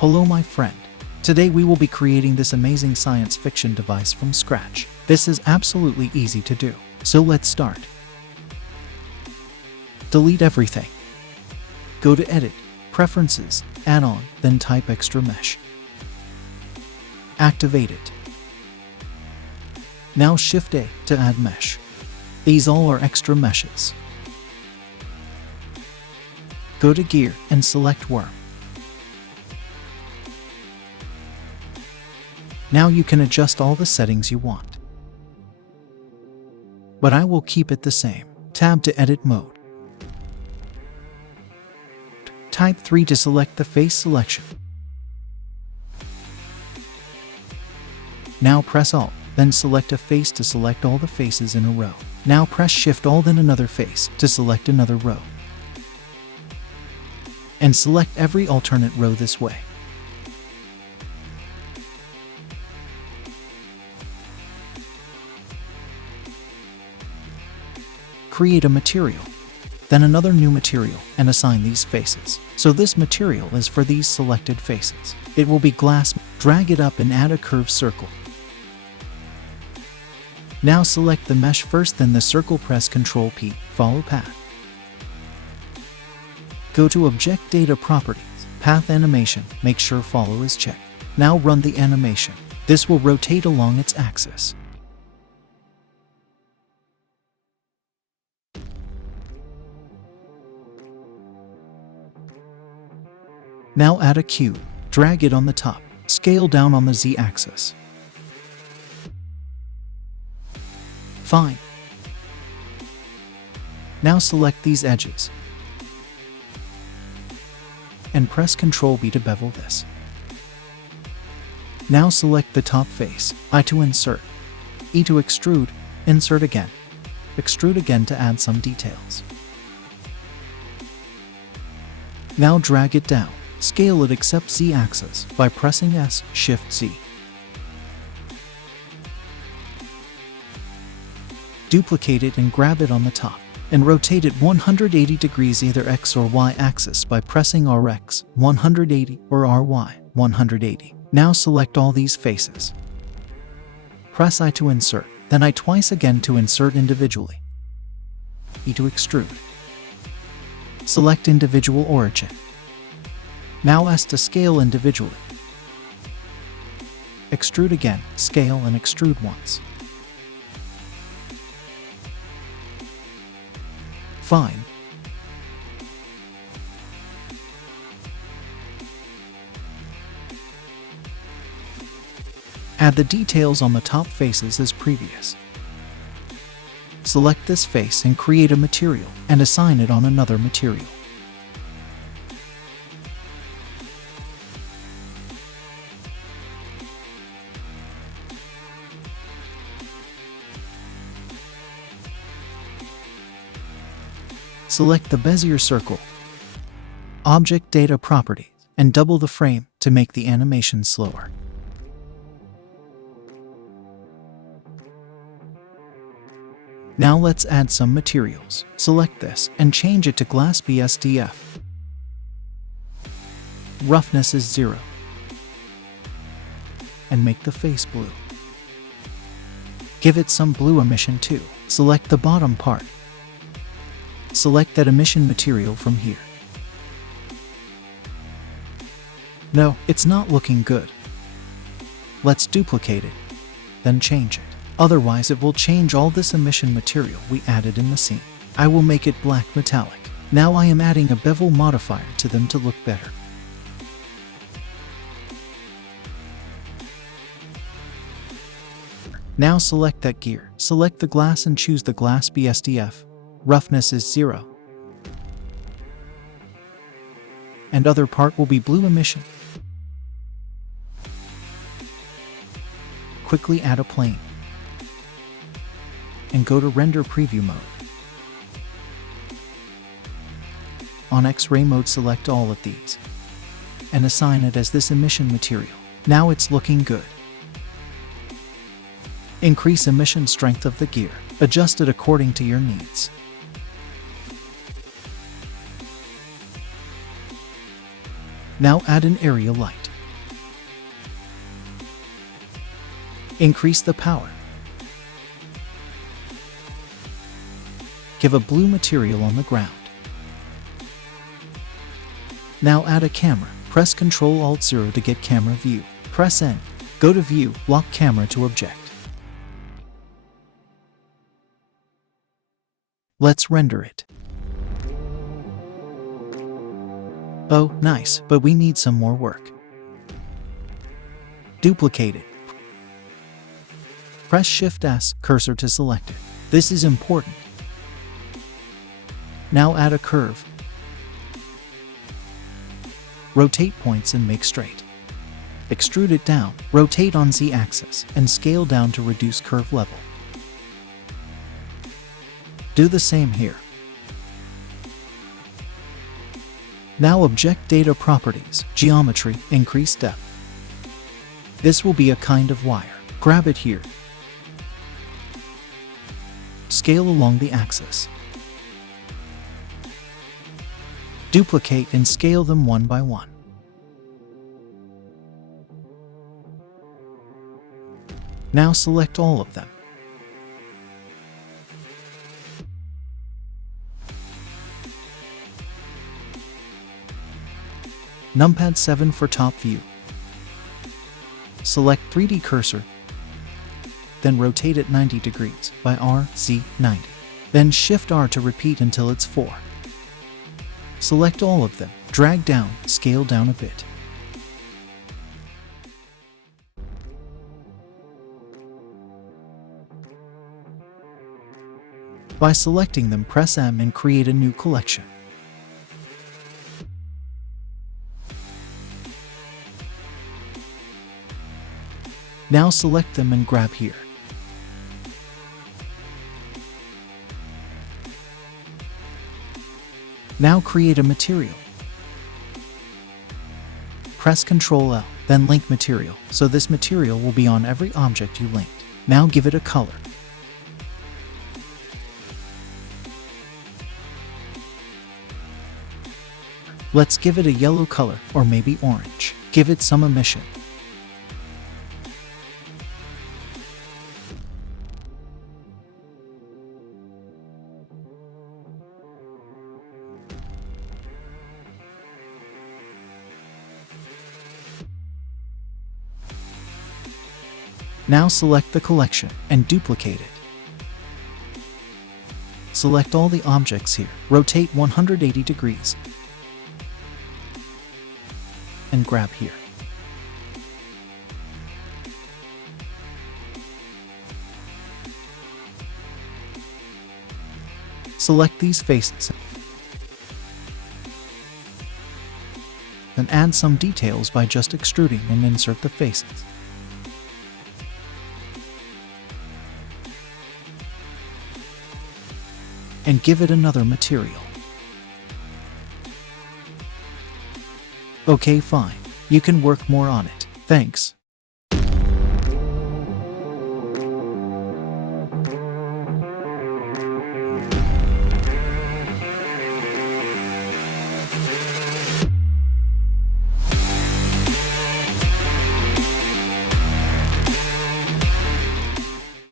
Hello my friend. Today we will be creating this amazing science fiction device from scratch. This is absolutely easy to do. So let's start. Delete everything. Go to Edit, Preferences, Add-on, then type Extra Mesh. Activate it. Now Shift A to add mesh. These all are extra meshes. Go to Gear and select Worm. Now you can adjust all the settings you want. But I will keep it the same. Tab to edit mode. Type 3 to select the face selection. Now press Alt, then select a face to select all the faces in a row. Now press Shift Alt then another face to select another row. And select every alternate row this way. Create a material, then another new material, and assign these faces. So this material is for these selected faces. It will be glass. Drag it up and add a curved circle. Now select the mesh first, then the circle, press Ctrl P, follow path. Go to Object Data Properties, Path Animation, make sure Follow is checked. Now run the animation. This will rotate along its axis. Now add a cube, drag it on the top, scale down on the Z-axis. Fine. Now select these edges and press Ctrl B to bevel this. Now select the top face, I to insert, E to extrude, insert again, extrude again to add some details. Now drag it down. Scale it except Z-axis by pressing S, Shift Z. Duplicate it and grab it on the top, and rotate it 180 degrees either X or Y axis by pressing RX 180 or RY 180. Now select all these faces. Press I to insert, then I twice again to insert individually. E to extrude. Select individual origin. Now S to scale individually. Extrude again, scale and extrude once. Fine. Add the details on the top faces as previous. Select this face and create a material and assign it on another material. Select the Bezier circle, Object Data Properties, and double the frame to make the animation slower. Now let's add some materials. Select this and change it to Glass BSDF. Roughness is 0. And make the face blue. Give it some blue emission too. Select the bottom part. Select that emission material from here. No, it's not looking good. Let's duplicate it, then change it. Otherwise it will change all this emission material we added in the scene. I will make it black metallic. Now I am adding a bevel modifier to them to look better. Now select that gear. Select the glass and choose the Glass BSDF. Roughness is 0. And other part will be blue emission. Quickly add a plane. And go to Render Preview mode. On X-ray mode select all of these. And assign it as this emission material. Now it's looking good. Increase emission strength of the gear. Adjust it according to your needs. Now add an area light. Increase the power. Give a blue material on the ground. Now add a camera. Press Ctrl-Alt-0 to get camera view. Press N. Go to View, lock camera to object. Let's render it. Oh, nice, but we need some more work. Duplicate it. Press Shift-S, cursor to select it. This is important. Now add a curve. Rotate points and make straight. Extrude it down, rotate on Z-axis, and scale down to reduce curve level. Do the same here. Now object data properties, geometry, increase depth. This will be a kind of wire. Grab it here. Scale along the axis. Duplicate and scale them one by one. Now select all of them. Numpad 7 for top view. Select 3D cursor, then rotate it 90 degrees by R, Z, 90. Then Shift R to repeat until it's 4. Select all of them, drag down, scale down a bit. By selecting them, press M and create a new collection. Now select them and grab here. Now create a material. Press Ctrl-L, then link material, so this material will be on every object you linked. Now give it a color. Let's give it a yellow color, or maybe orange. Give it some emission. Now select the collection and duplicate it. Select all the objects here, rotate 180 degrees, and grab here. Select these faces and add some details by just extruding and insert the faces. And give it another material. Okay, fine. You can work more on it. Thanks.